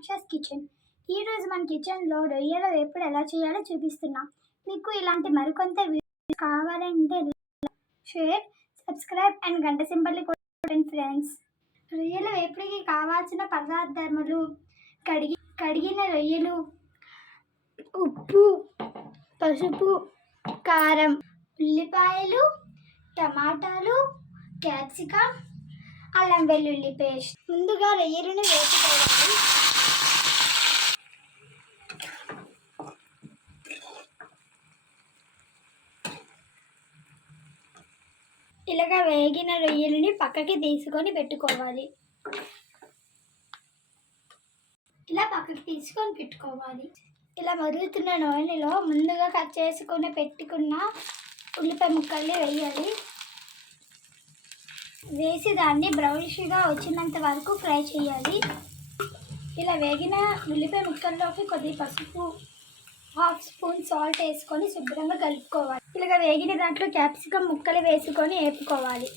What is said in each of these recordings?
Usha's kitchen. ఈరోజు మన కిచెన్లో రొయ్యల వేపుడు ఎలా చేయాలో చూపిస్తున్నా. మీకు ఇలాంటి మరికొంత వీడియోస్ కావాలంటే షేర్, సబ్స్క్రైబ్ అండ్ గంట సింబల్ని కొట్టండి ఫ్రెండ్స్. రొయ్యల వేపుడికి కావాల్సిన పదార్థములు: కడిగిన రొయ్యలు, ఉప్పు, పసుపు, కారం, ఉల్లిపాయలు, టమాటాలు, క్యాప్సికమ్, అల్లం వెల్లుల్లి పేస్ట్. ముందుగా రొయ్యలను వేసుకోవాలి. ఇలాగా వేగిన రొయ్యలని పక్కకి తీసుకొని పెట్టుకోవాలి. ఇలా మరుగుతున్న నూనెలో ముందుగా కట్ చేసుకుని పెట్టుకున్న ఉల్లిపాయ ముక్కల్ని వేయాలి. వేసి దాన్ని బ్రౌనిష్గా వచ్చినంత వరకు ఫ్రై చేయాలి. ఇలా వేగిన ఉల్లిపాయ ముక్కల్లోకి కొద్ది పసుపు, హాఫ్ స్పూన్ సాల్ట్ వేసుకొని శుభ్రంగా కలుపుకోవాలి. ఇలాగ వేగిన దాంట్లో క్యాప్సికమ్ ముక్కలు వేసుకొని వేపుకోవాలి.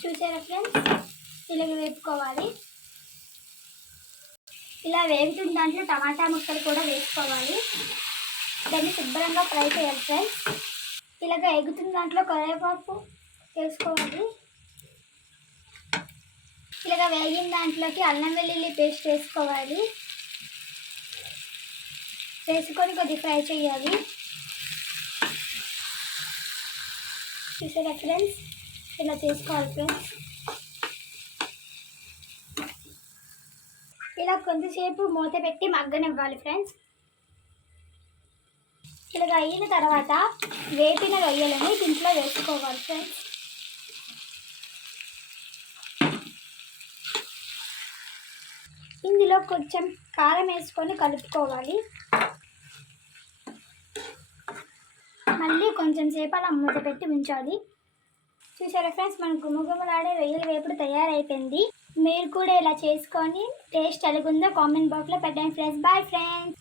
చూసారా ఫ్రెండ్స్, ఇలాగ వేపుకోవాలి. ఇలా వేగుతున్న దాంట్లో టమాటా ముక్కలు కూడా వేసుకోవాలి. దాన్ని శుభ్రంగా ఫ్రై చేయాలి ఫ్రెండ్స్. ఇలాగ ఎగుతున్న దాంట్లో కరివేపాకు వేసుకోవాలి. ఇలాగ వేగిన దాంట్లోకి అల్లం వెల్లుల్లి పేస్ట్ వేసుకోవాలి. వేసుకొని కొద్దిగా ఫ్రై చేయాలి. చూసారా ఫ్రెండ్స్, ఇలా చేసుకోవాలి ఫ్రెండ్స్. ఇలా కొంతసేపు మూత పెట్టి మగ్గనివ్వాలి ఫ్రెండ్స్. ఇలాగ అయిన తర్వాత వేపిన రొయ్యలని దీంట్లో వేసుకోవాలి ఫ్రెండ్స్. ఇందులో కొంచెం కారం వేసుకొని కలుపుకోవాలి. మళ్ళీ కొంచెం సేపు అలా మూత పెట్టి ఉంచాలి. చూసారా ఫ్రెండ్స్, మన గుమగుమలాడే రొయ్యల వేపుడు తయారైపోయింది. మీరు కూడా ఇలా చేసుకొని టేస్ట్ ఎలాగుందో కామెంట్ బాక్స్లో పెట్టండి ఫ్రెండ్స్. Bye friends.